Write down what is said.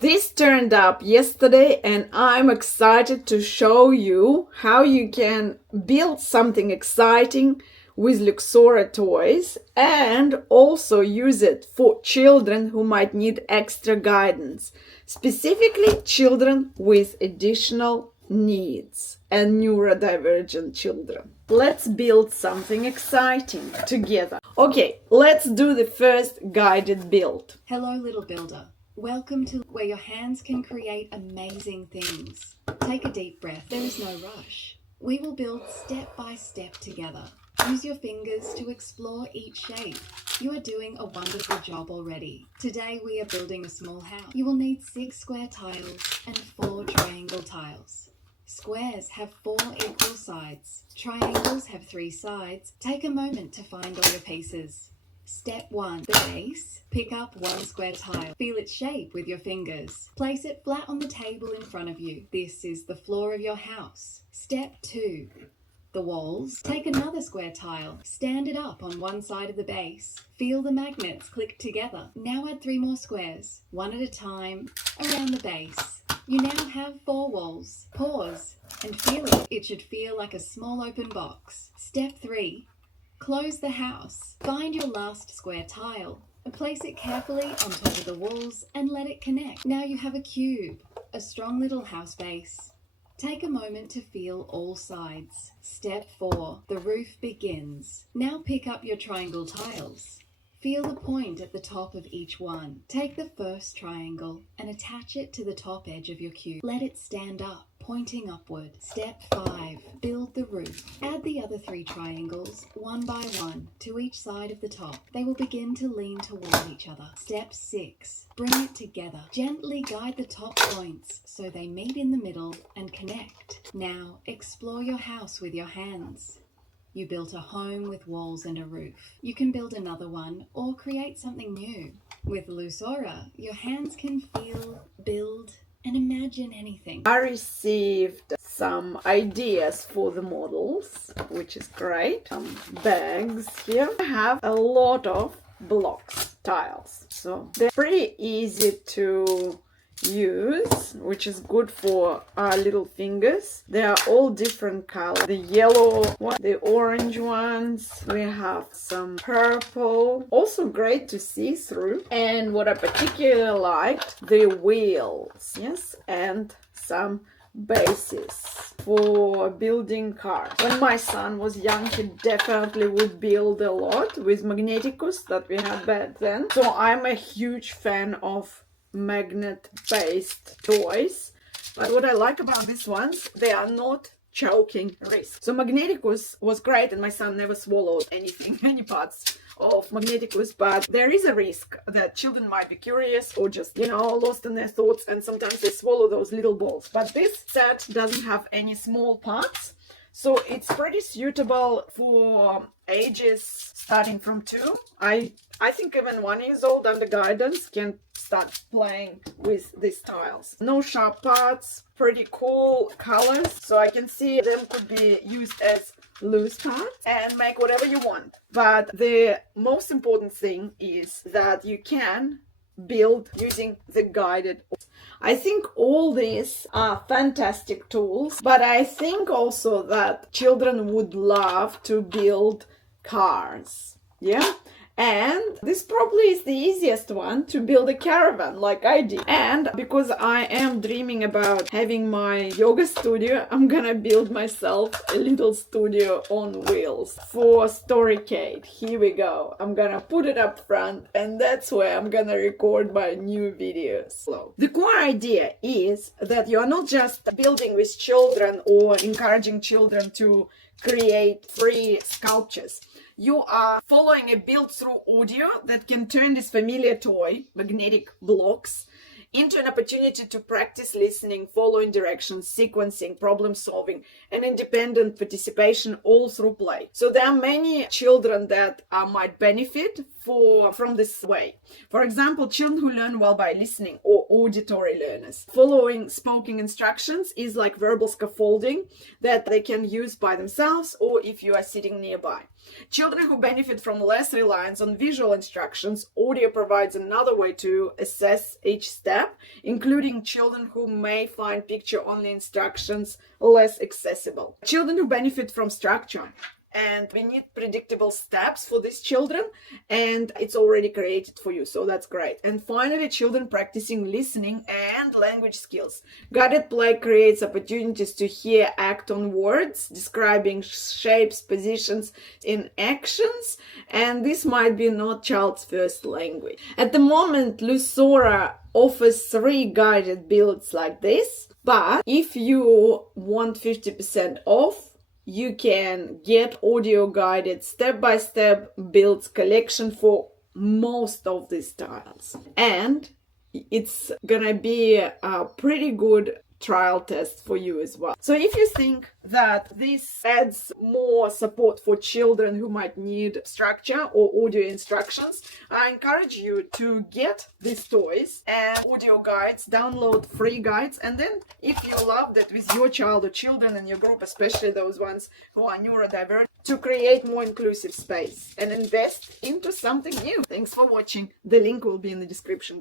This turned up yesterday and I'm excited to show you how you can build something exciting with Lusora toys and also use it for children who might need extra guidance, specifically children with additional needs and neurodivergent children. Let's build something exciting together. Okay, let's do the first guided build. Hello, little builder. Welcome to where your hands can create amazing things. Take a deep breath. There is no rush. We will build step by step together. Use your fingers to explore each shape. You are doing a wonderful job already. Today we are building a small house. You will need 6 square tiles and 4 triangle tiles. Squares have 4 equal sides. Triangles have 3 sides. Take a moment to find all your pieces. Step 1. The base. Pick up 1 square tile. Feel its shape with your fingers. Place it flat on the table in front of you. This is the floor of your house. Step 2. The walls. Take another square tile. Stand it up on one side of the base. Feel the magnets click together. Now add 3 more squares, one at a time, around the base. You now have 4 walls. Pause and feel it. It should feel like a small open box. Step 3. Close the house. Find your last square tile. Place it carefully on top of the walls and let it connect. Now you have a cube, a strong little house base. Take a moment to feel all sides. Step 4. The roof begins. Now pick up your triangle tiles. Feel the point at the top of each one. Take the first triangle and attach it to the top edge of your cube. Let it stand up, pointing upward. Step 5. Build the roof. Add the other 3 triangles, one by one, to each side of the top. They will begin to lean toward each other. Step 6. Bring it together. Gently guide the top points so they meet in the middle and connect. Now, explore your house with your hands. You built a home with walls and a roof. You can build another one or create something new. With Lusora, your hands can feel, build, and imagine anything. I received some ideas for the models, which is great. Some bags here. I have a lot of blocks, tiles. So they're pretty easy to use, which is good for our little fingers. They are all different colors. The yellow one, the orange ones, we have some purple, also great to see through. And what I particularly liked, the wheels, yes, and some bases for building cars. When my son was young, he definitely would build a lot with Magneticus that we had back then. So I'm a huge fan of magnet-based toys, but what I like about these ones, they are not choking risk. So Magneticus was great and my son never swallowed anything, any parts of Magneticus, but there is a risk that children might be curious or just, lost in their thoughts, and sometimes they swallow those little balls. But this set doesn't have any small parts, so it's pretty suitable for ages starting from 2. I think even 1 year old under guidance can start playing with these tiles. No sharp parts, pretty cool colors, so I can see them could be used as loose parts and make whatever you want. But the most important thing is that you can build using the guided. I think all these are fantastic tools, but I think also that children would love to build cars. Yeah. And this probably is the easiest one to build a caravan like I did. And because I am dreaming about having my yoga studio, I'm gonna build myself a little studio on wheels for Storykate. Here we go. I'm gonna put it up front and that's where I'm gonna record my new videos. So, the core idea is that you are not just building with children or encouraging children to create free sculptures. You are following a build-through audio that can turn this familiar toy, magnetic blocks, into an opportunity to practice listening, following directions, sequencing, problem solving, and independent participation all through play. So there are many children that might benefit from this way. For example, children who learn well by listening or auditory learners. Following spoken instructions is like verbal scaffolding that they can use by themselves or if you are sitting nearby. Children who benefit from less reliance on visual instructions, audio provides another way to assess each step, including children who may find picture-only instructions less accessible. Children who benefit from structure. And we need predictable steps for these children, and it's already created for you, so that's great. And finally, children practicing listening and language skills. Guided play creates opportunities to hear, act on words, describing shapes, positions in actions, and this might be not child's first language. At the moment, Lusora offers 3 guided builds like this, but if you want 50% off, you can get audio guided step-by-step builds collection for most of these styles. And it's gonna be a pretty good trial test for you as well. So if you think that this adds more support for children who might need structure or audio instructions, I encourage you to get these toys and audio guides, download free guides, and then if you love that with your child or children in your group, especially those ones who are neurodivergent, to create more inclusive space and invest into something new. Thanks for watching. The link will be in the description below.